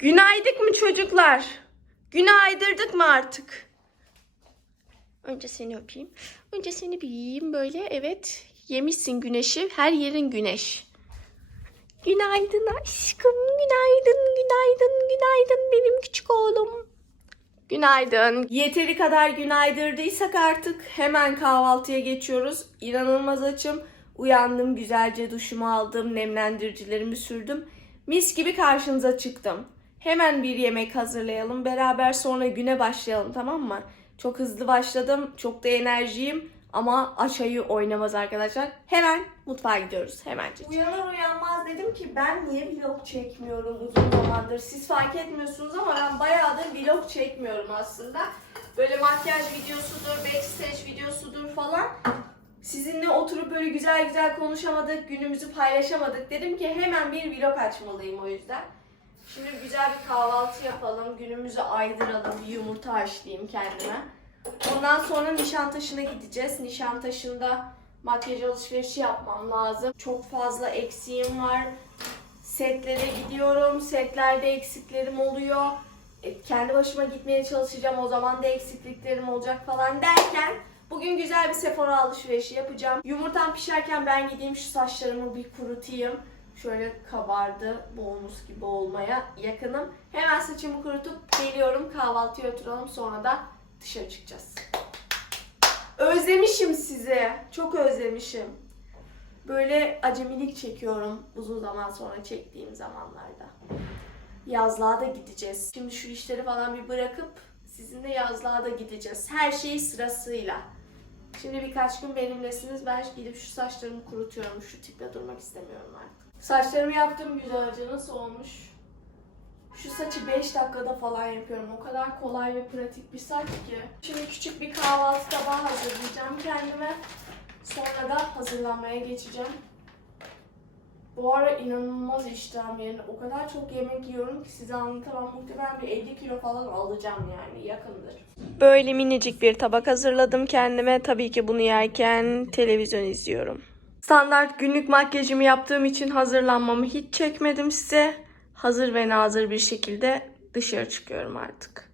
Günaydık mı çocuklar? Günaydırdık mı artık? Önce seni öpeyim. Önce seni bir yiyeyim böyle. Evet. Yemişsin güneşi. Her yerin güneş. Günaydın aşkım. Günaydın, günaydın, günaydın benim küçük oğlum. Günaydın. Yeteri kadar günaydırdıysak artık hemen kahvaltıya geçiyoruz. İnanılmaz açım. Uyandım, güzelce duşumu aldım, nemlendiricilerimi sürdüm. Mis gibi karşınıza çıktım. Hemen bir yemek hazırlayalım. Beraber sonra güne başlayalım tamam mı? Çok hızlı başladım. Çok da enerjiyim. Ama aşayı oynamaz arkadaşlar. Hemen mutfağa gidiyoruz. Hemencik. Uyanır uyanmaz dedim ki ben niye vlog çekmiyorum uzun zamandır. Siz fark etmiyorsunuz ama ben bayağıdır vlog çekmiyorum aslında. Böyle makyaj videosudur, backstage videosudur falan. Sizinle oturup böyle güzel güzel konuşamadık, günümüzü paylaşamadık. Dedim ki hemen bir vlog açmalıyım o yüzden. Şimdi güzel bir kahvaltı yapalım, günümüzü aydıralım, bir yumurta haşlayayım kendime. Ondan sonra Nişantaşı'na gideceğiz. Nişantaşı'nda makyaj alışverişi yapmam lazım. Çok fazla eksiğim var. Setlere gidiyorum. Setlerde eksiklerim oluyor. E, Kendi başıma gitmeye çalışacağım. O zaman da eksikliklerim olacak falan derken bugün güzel bir Sephora alışverişi yapacağım. Yumurtam pişerken ben gideyim şu saçlarımı bir kurutayım. Şöyle kabardı, bonus gibi olmaya yakınım. Hemen saçımı kurutup geliyorum. Kahvaltıya oturalım sonra da dışarı çıkacağız. Özlemişim sizi. Çok özlemişim. Böyle acemilik çekiyorum uzun zaman sonra çektiğim zamanlarda. Yazlığa da gideceğiz. Şimdi şu işleri falan bir bırakıp sizinle yazlığa da gideceğiz. Her şey sırasıyla. Şimdi birkaç gün benimlesiniz. Ben gidip şu saçlarımı kurutuyorum. Şu tiple durmak istemiyorum artık. Saçlarımı yaptım güzelce. Nasıl olmuş? Şu saçı 5 dakikada falan yapıyorum. O kadar kolay ve pratik bir saç ki. Şimdi küçük bir kahvaltı tabağı hazırlayacağım kendime. Sonra da hazırlanmaya geçeceğim. Bu ara inanılmaz iştahım yerine. O kadar çok yemek yiyorum ki size anlatamam. Muhtemelen bir 50 kilo falan alacağım yani yakındır. Böyle minicik bir tabak hazırladım kendime. Tabii ki bunu yerken televizyon izliyorum. Standart günlük makyajımı yaptığım için hazırlanmamı hiç çekmedim size. Hazır ve nazır bir şekilde dışarı çıkıyorum artık.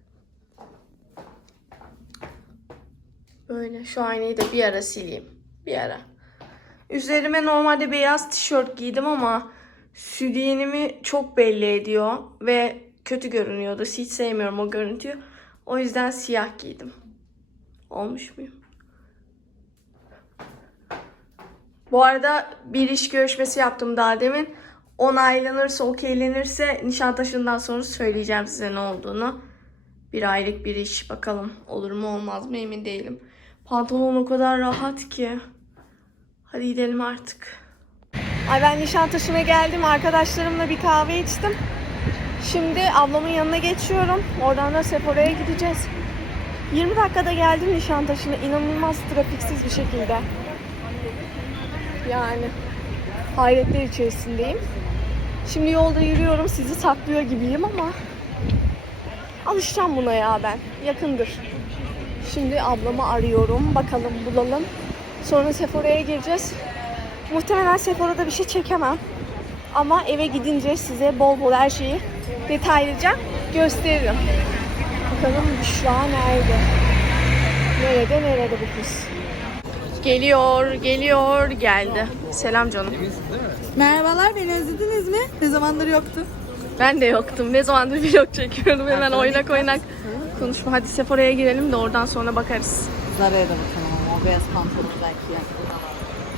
Böyle şu aynayı da bir ara sileyim. Bir ara. Üzerime normalde beyaz tişört giydim ama sütyenimi çok belli ediyor ve kötü görünüyordu. Hiç sevmiyorum o görüntüyü. O yüzden siyah giydim. Olmuş muyum? Bu arada bir iş görüşmesi yaptım daha demin. Onaylanırsa, okeylenirse Nişantaşı'ndan sonra söyleyeceğim size ne olduğunu. Bir aylık bir iş bakalım olur mu olmaz mı emin değilim. Pantolon o kadar rahat ki. Hadi gidelim artık. Ay ben Nişantaşı'na geldim. Arkadaşlarımla bir kahve içtim. Şimdi ablamın yanına geçiyorum. Oradan da Sephora'ya gideceğiz. 20 dakikada geldim Nişantaşı'na. İnanılmaz trafiksiz bir şekilde. Yani hayretler içerisindeyim. Şimdi yolda yürüyorum. Sizi saklıyor gibiyim ama alışacağım buna ya ben. Yakındır. Şimdi ablamı arıyorum. Bakalım bulalım. Sonra Sephora'ya gireceğiz. Muhtemelen Sephora'da bir şey çekemem. Ama eve gidince size bol bol her şeyi detaylıca gösteririm. Bakalım Büşra nerede? Nerede nerede bu kız? Geliyor, geliyor, geldi. Selam canım. Merhabalar, beni özlediniz mi? Ne zamandır yoktu. Ben de yoktum. Ne zamandır vlog çekiyorum. Hemen oynak oynak konuşma. Hadi Sephora'ya girelim de oradan sonra bakarız. Zara'ya da bakalım ama o beyaz pantolonu belki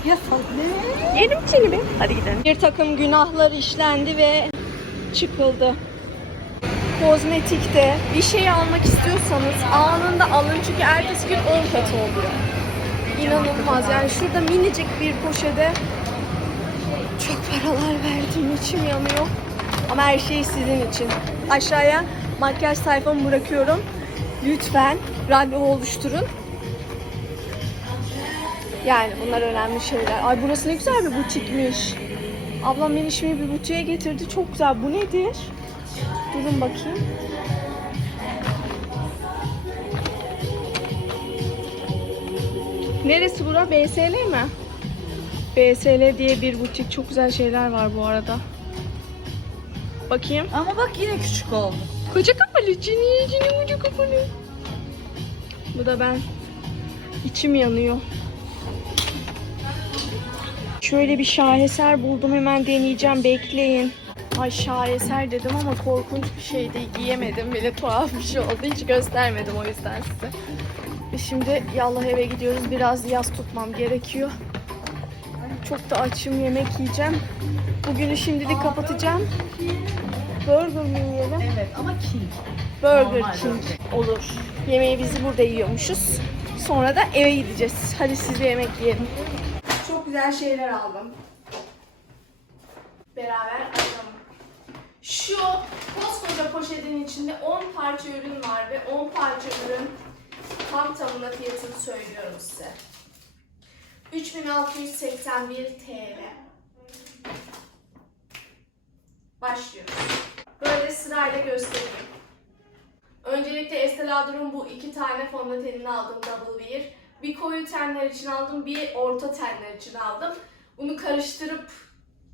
yer. Ya ne? Yerim be. Hadi gidelim. Bir takım günahlar işlendi ve çıkıldı. Kozmetikte bir şey almak istiyorsanız anında alın çünkü ertesi gün 10 katı oluyor. İnanılmaz yani şurada minicik bir poşete çok paralar verdim içim yanıyor. Ama her şey sizin için. Aşağıya makyaj sayfamı bırakıyorum. Lütfen randevu oluşturun. Yani bunlar önemli şeyler. Ay burası ne güzel bir butikmiş. Ablam beni şimdi bir butiğe getirdi. Çok güzel. Bu nedir? Durun bakayım. Neresi bura? BSL mi? BSL diye bir butik. Çok güzel şeyler var bu arada. Bakayım. Ama bak yine küçük oldu. Koca kafalı cini cini koca kafalı. Bu da ben. İçim yanıyor. Şöyle bir şaheser buldum hemen deneyeceğim bekleyin. Ay şaheser dedim ama korkunç bir şeydi giyemedim bile tuhaf bir şey oldu hiç göstermedim o yüzden size. Ve şimdi yallah eve gidiyoruz biraz yaz tutmam gerekiyor. Çok da açım yemek yiyeceğim. Bugünü şimdilik kapatacağım. Burger mi yiyelim? Evet ama king. Burger Normal King olur. Yemeği bizi burada yiyormuşuz. Sonra da eve gideceğiz. Hadi siz de yemek yiyelim. Çok güzel şeyler aldım. Beraber açalım. Şu koskoca poşetin içinde 10 parça ürün var ve 10 parça ürün tam tamına fiyatını söylüyorum size. 3681 TL. Başlıyoruz. Böyle sırayla göstereyim. Öncelikle Estee Lauder'ın bu iki tane fondötenini aldım Double Wear. Bir koyu tenler için aldım, bir orta tenler için aldım. Bunu karıştırıp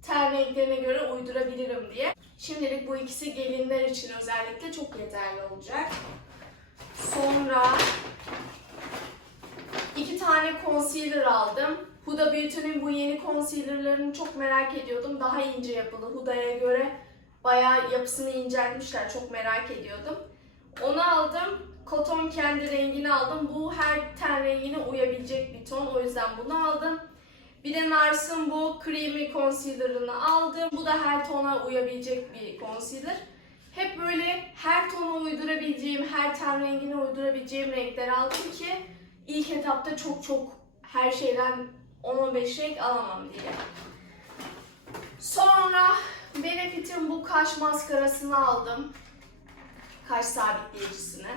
ten renklerine göre uydurabilirim diye. Şimdilik bu ikisi gelinler için özellikle çok yeterli olacak. Sonra iki tane concealer aldım. Huda Beauty'nin bu yeni concealerlarını çok merak ediyordum. Daha ince yapılı. Huda'ya göre bayağı yapısını inceltmişler. Çok merak ediyordum. Onu aldım. Koton kendi rengini aldım. Bu her ten rengine uyabilecek bir ton. O yüzden bunu aldım. Bir de Nars'ın bu creamy concealer'ını aldım. Bu da her tona uyabilecek bir concealer. Hep böyle her tona uydurabileceğim, her ten rengine uydurabileceğim renkler aldım ki ilk etapta çok çok her şeyden 10-15 renk alamam diye. Sonra Benefit'in bu kaş maskarasını aldım kaş sabitleyicisini.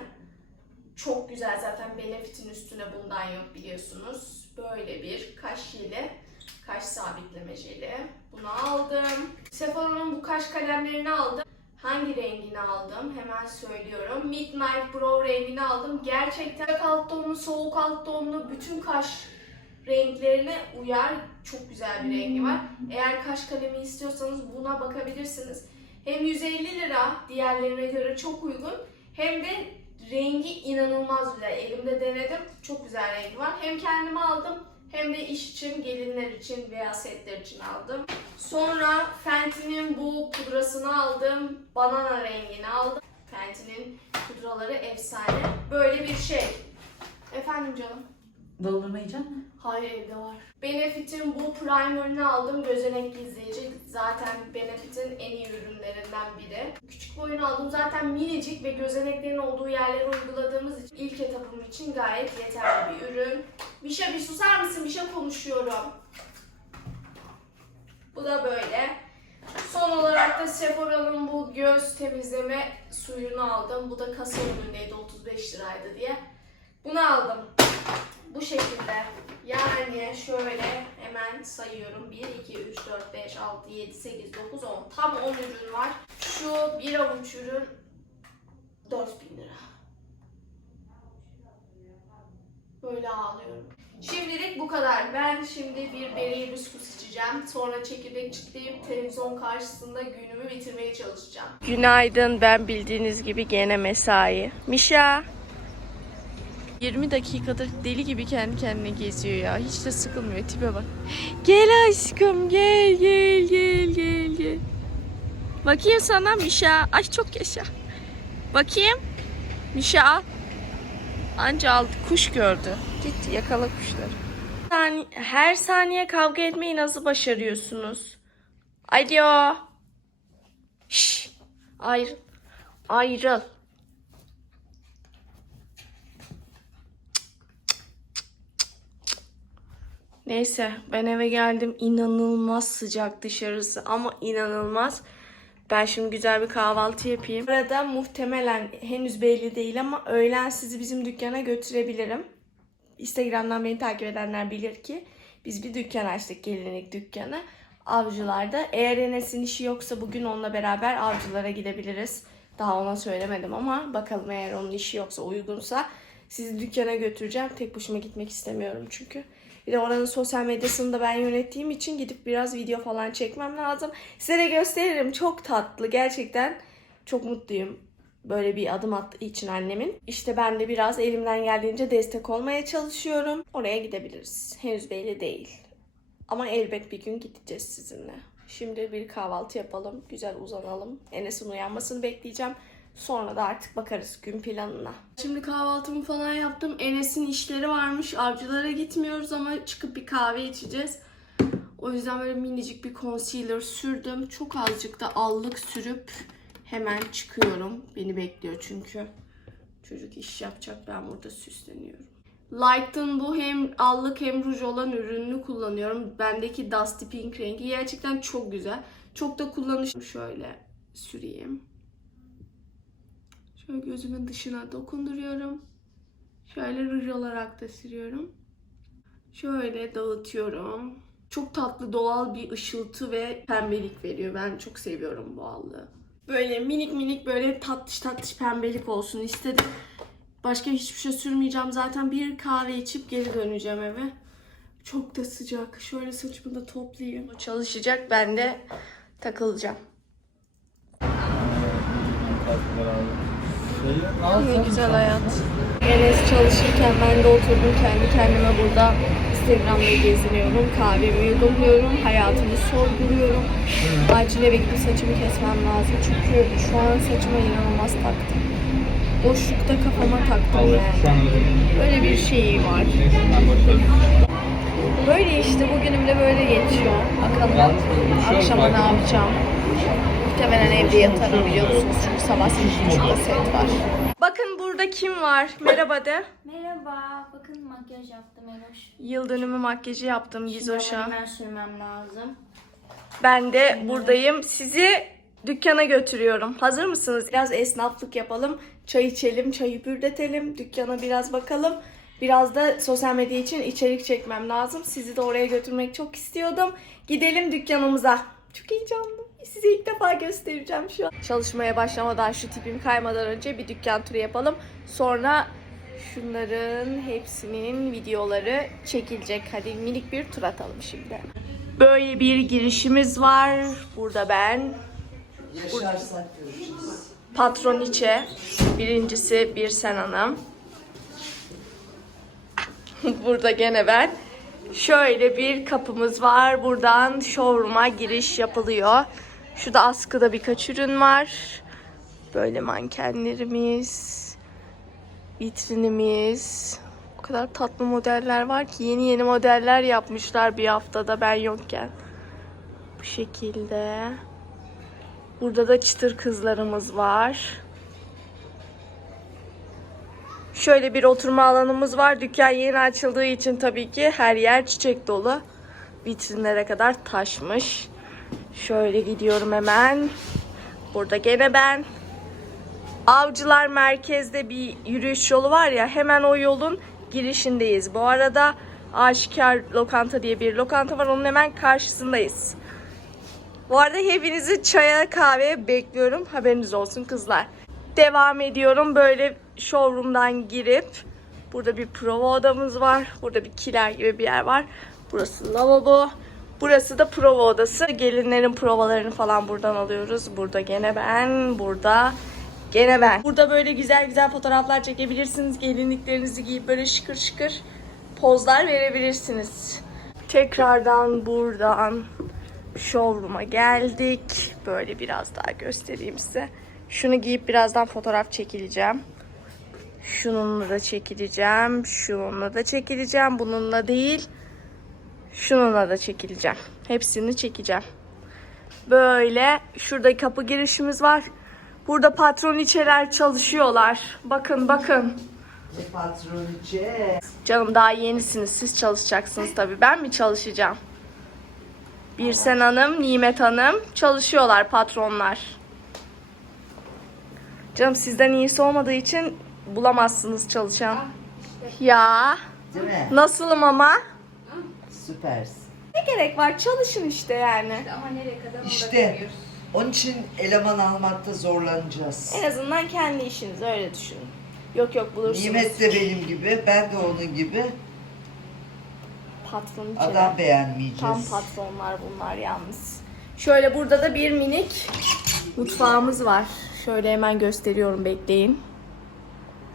Çok güzel zaten Benefit'in üstüne bundan yok biliyorsunuz. Böyle bir kaş jeli, kaş sabitleme jeli. Bunu aldım. Sephora'nın bu kaş kalemlerini aldım. Hangi rengini aldım hemen söylüyorum. Midnight Brow rengini aldım. Gerçekten alt tonlu, soğuk alt tonlu bütün kaş renklerine uyar. Çok güzel bir rengi var. Eğer kaş kalemi istiyorsanız buna bakabilirsiniz. Hem 150 lira diğerlerine göre çok uygun hem de rengi inanılmaz güzel. Elimde denedim. Çok güzel rengi var. Hem kendime aldım hem de iş için, gelinler için veya setler için aldım. Sonra Fenty'nin bu pudrasını aldım. Banana rengini aldım. Fenty'nin pudraları efsane. Böyle bir şey. Efendim canım? Doldurma yiyecek? Hayır evde var. Benefit'in bu primerını aldım. Gözenek gizleyici. Zaten Benefit'in en iyi ürünlerinden biri. Küçük boyunu aldım. Zaten minicik ve gözeneklerin olduğu yerlere uyguladığımız için ilk etapım için gayet yeterli bir ürün. Şey bir susar mısın? Şey konuşuyorum. Bu da böyle. Son olarak da Sephora'nın bu göz temizleme suyunu aldım. Bu da kasa ürünündeydi 35 liraydı diye. Bunu aldım. Bu şekilde. Yani şöyle hemen sayıyorum. 1, 2, 3, 4, 5, 6, 7, 8, 9, 10. Tam 10 ürün var. Şu bir avuç ürün 4000 lira. Böyle ağlıyorum. Şimdilik bu kadar. Ben şimdi bir beri bisküs içeceğim. Sonra çekirdek çitleyip televizyon karşısında günümü bitirmeye çalışacağım. Günaydın. Ben bildiğiniz gibi gene mesai. Mişa. 20 dakikadır deli gibi kendi kendine geziyor ya. Hiç de sıkılmıyor. Tipe bak. Gel aşkım gel gel gel gel gel. Bakayım sana Mişa. Ay çok yaşa. Bakayım. Mişa. Anca aldı. Kuş gördü. Git yakala kuşları. Sani- Her saniye kavga etmeyi nasıl başarıyorsunuz? Alo. Şş. Ayrıl. Ayrıl. Neyse ben eve geldim. İnanılmaz sıcak dışarısı ama inanılmaz. Ben şimdi güzel bir kahvaltı yapayım. Bu arada muhtemelen henüz belli değil ama öğlen sizi bizim dükkana götürebilirim. Instagram'dan beni takip edenler bilir ki biz bir dükkan açtık gelinlik dükkanı. Avcılarda. Eğer Enes'in işi yoksa bugün onunla beraber avcılara gidebiliriz. Daha ona söylemedim ama bakalım eğer onun işi yoksa uygunsa sizi dükkana götüreceğim. Tek başıma gitmek istemiyorum çünkü. Bir de oranın sosyal medyasını da ben yönettiğim için gidip biraz video falan çekmem lazım. Size de gösteririm. Çok tatlı. Gerçekten çok mutluyum. Böyle bir adım attığı için annemin. İşte ben de biraz elimden geldiğince destek olmaya çalışıyorum. Oraya gidebiliriz. Henüz belli değil. Ama elbet bir gün gideceğiz sizinle. Şimdi bir kahvaltı yapalım. Güzel uzanalım. Enes'in uyanmasını bekleyeceğim. Sonra da artık bakarız gün planına. Şimdi kahvaltımı falan yaptım. Enes'in işleri varmış. Avcılara gitmiyoruz ama çıkıp bir kahve içeceğiz. O yüzden böyle minicik bir concealer sürdüm. Çok azıcık da allık sürüp hemen çıkıyorum. Beni bekliyor çünkü. Çocuk iş yapacak. Ben burada süsleniyorum. Light'ın bu hem allık hem ruj olan ürününü kullanıyorum. Bendeki Dusty Pink rengi gerçekten çok güzel. Çok da kullanışlı. Şöyle süreyim. Şöyle gözümün dışına dokunduruyorum. Şöyle ruj olarak da sürüyorum. Şöyle dağıtıyorum. Çok tatlı doğal bir ışıltı ve pembelik veriyor. Ben çok seviyorum bu allığı. Böyle minik minik böyle tatlış tatlış pembelik olsun istedim. Başka hiçbir şey sürmeyeceğim. Zaten bir kahve içip geri döneceğim eve. Çok da sıcak. Şöyle saçımı da toplayayım. O çalışacak. Ben de takılacağım. Ne güzel hayat. Enes çalışırken ben de oturdum kendi kendime burada Instagram'da geziniyorum. Kahvemi yudumluyorum. Hayatımı sorguluyorum. Acil eve gidip saçımı kesmem lazım. Çünkü şu an saçıma inanılmaz taktım. Boşlukta kafama taktım yani. Böyle bir şey var. Böyle işte bugünüm de böyle geçiyor. Bakalım akşama ne yapacağım. Muhtemelen evde yatarım biliyor musunuz? Çünkü sabah 8.30'da set var. Bakın burada kim var? Merhaba de. Merhaba, bakın makyaj yaptım Eloş. Yıl dönümü makyajı yaptım Gizoş'a. Hemen sürmem lazım. Ben de buradayım. Sizi dükkana götürüyorum. Hazır mısınız? Biraz esnaflık yapalım. Çay içelim, çayı bürdetelim. Dükkana biraz bakalım. Biraz da sosyal medya için içerik çekmem lazım. Sizi de oraya götürmek çok istiyordum. Gidelim dükkanımıza. Çok heyecanlı. Size ilk defa göstereceğim şu an. Çalışmaya başlamadan şu tipim kaymadan önce bir dükkan turu yapalım. Sonra şunların hepsinin videoları çekilecek. Hadi minik bir tur atalım şimdi. Böyle bir girişimiz var. Burada ben. Yaşarsak görüşürüz. Patroniçe. Birincisi Birsen Hanım. Burada gene ben. Şöyle bir kapımız var. Buradan showroom'a giriş yapılıyor. Şurada askıda birkaç ürün var. Böyle mankenlerimiz. Vitrinimiz. O kadar tatlı modeller var ki yeni yeni modeller yapmışlar bir haftada ben yokken. Bu şekilde. Burada da çıtır kızlarımız var. Şöyle bir oturma alanımız var. Dükkan yeni açıldığı için tabii ki her yer çiçek dolu. Vitrinlere kadar taşmış. Şöyle gidiyorum hemen. Burada gene ben. Avcılar merkezde bir yürüyüş yolu var ya hemen o yolun girişindeyiz. Bu arada Aşikar Lokanta diye bir lokanta var. Onun hemen karşısındayız. Bu arada hepinizi çaya kahveye bekliyorum. Haberiniz olsun kızlar. Devam ediyorum. Böyle showroom'dan girip burada bir prova odamız var. Burada bir kiler gibi bir yer var. Burası lavabo. Burası da prova odası. Gelinlerin provalarını falan buradan alıyoruz. Burada gene ben, burada gene ben. Burada böyle güzel güzel fotoğraflar çekebilirsiniz. Gelinliklerinizi giyip böyle şıkır şıkır pozlar verebilirsiniz. Tekrardan buradan showroom'a geldik. Böyle biraz daha göstereyim size. Şunu giyip birazdan fotoğraf çekileceğim. Şununla da çekileceğim. Şununla da çekileceğim. Bununla değil. Şununla da çekileceğim. Hepsini çekeceğim. Böyle şurada kapı girişimiz var. Burada patroniçeler çalışıyorlar. Bakın bakın. Patroniçe. Canım daha yenisiniz. Siz çalışacaksınız tabii. Ben mi çalışacağım? Birsen Hanım, Nimet Hanım çalışıyorlar patronlar. Canım sizden iyisi olmadığı için bulamazsınız çalışan. Ya Değil mi? nasılım ama? Süpersin. Ne gerek var? Çalışın işte yani. Ama nereye kadar İşte onun için eleman almakta zorlanacağız. En azından kendi işiniz öyle düşünün. Yok yok bulursunuz. Nimet de benim gibi, ben de onun gibi patron içeri. Adam beğenmeyeceğiz. Tam patronlar bunlar yalnız. Şöyle burada da bir minik mutfağımız var. Şöyle hemen gösteriyorum bekleyin.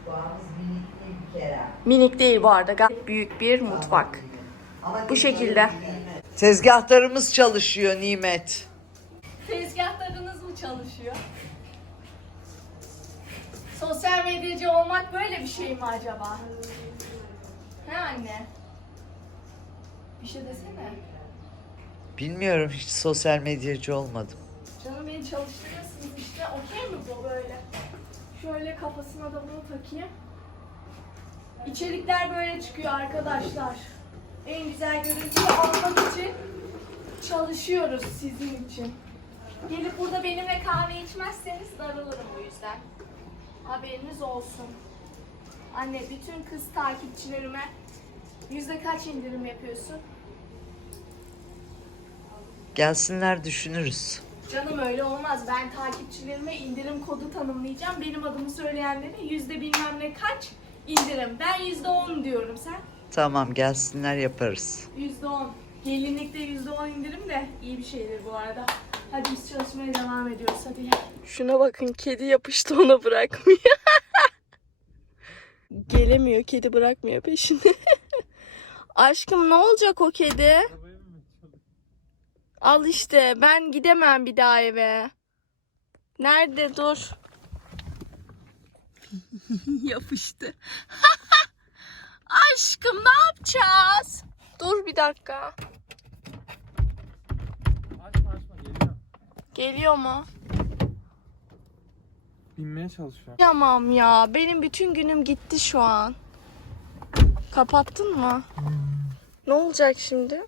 Mutfağımız minik değil bir kere. Minik değil bu arada gayet büyük bir mutfak. Bu şekilde. Tezgahlarımız çalışıyor Nimet. Tezgahlarınız mı çalışıyor? Sosyal medyacı olmak böyle bir şey mi acaba? He anne? Bir şey desene. Bilmiyorum hiç sosyal medyacı olmadım. Canım beni çalıştırıyorsunuz işte. Okey mi bu böyle? Şöyle kafasına da bunu takayım. İçerikler böyle çıkıyor arkadaşlar. En güzel görüntüyü almak için çalışıyoruz sizin için. Gelip burada benimle kahve içmezseniz darılırım o yüzden. Haberiniz olsun. Anne bütün kız takipçilerime yüzde kaç indirim yapıyorsun? Gelsinler düşünürüz. Canım öyle olmaz. Ben takipçilerime indirim kodu tanımlayacağım. Benim adımı söyleyenlere yüzde bilmem ne kaç indirim. Ben yüzde on diyorum sen. Tamam gelsinler yaparız. Yüzde on. Gelinlikte yüzde on indirim de iyi bir şeydir bu arada. Hadi biz çalışmaya devam ediyoruz. Hadi. Şuna bakın kedi yapıştı ona bırakmıyor. Gelemiyor kedi bırakmıyor peşini. Aşkım ne olacak o kedi? Al işte ben gidemem bir daha eve. Nerede dur. Yapıştı. Aşkım ne yapacağız? Dur bir dakika. Açma açma geliyor. Geliyor mu? Binmeye çalışıyor. Tamam ya benim bütün günüm gitti şu an. Kapattın mı? Ne olacak şimdi?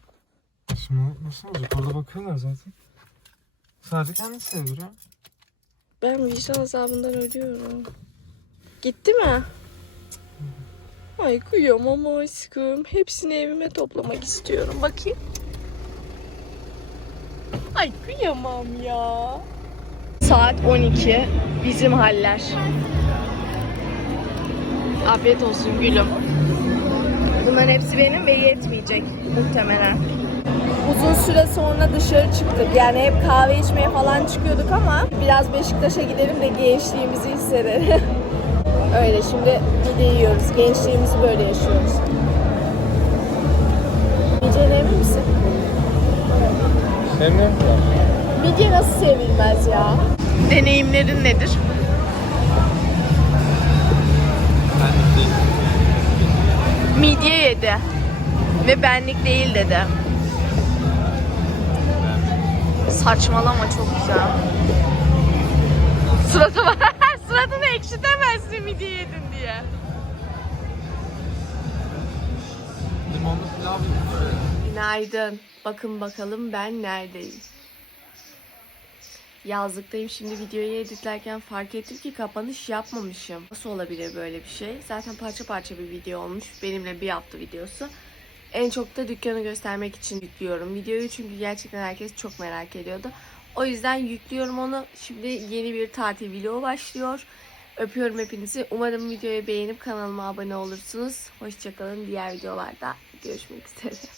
Şimdi nasıl olacak? Orada bakıyorlar zaten. Sadece kendisi sevdiriyor. Ben vicdan azabından ölüyorum. Gitti mi? Ay kıyamam aşkım. Hepsini evime toplamak istiyorum. Bakayım. Ay kıyamam ya. Saat 12. Bizim haller. Afiyet olsun gülüm. Bunların hepsi benim ve yetmeyecek muhtemelen. Uzun süre sonra dışarı çıktık. Yani hep kahve içmeye falan çıkıyorduk ama biraz Beşiktaş'a gidelim de gençliğimizi hissedelim. Öyle şimdi pide yiyoruz. Gençliğimizi böyle yaşıyoruz. Midye emin misin? Sevmiyorum ki. Midye nasıl sevilmez ya? Deneyimlerin nedir? Midye yedi. Ve benlik değil dedi. Saçmalama çok güzel. Surata bak. Suratını ekşitemezsin midye yedin diye. Limonlu pilav gibi. Günaydın. Bakın bakalım ben neredeyim. Yazlıktayım. Şimdi videoyu editlerken fark ettim ki kapanış yapmamışım. Nasıl olabilir böyle bir şey? Zaten parça parça bir video olmuş. Benimle bir hafta videosu. En çok da dükkanı göstermek için yüklüyorum videoyu. Çünkü gerçekten herkes çok merak ediyordu. O yüzden yüklüyorum onu. Şimdi yeni bir tatil vlogu başlıyor. Öpüyorum hepinizi. Umarım videoyu beğenip kanalıma abone olursunuz. Hoşçakalın. Diğer videolarda görüşmek üzere.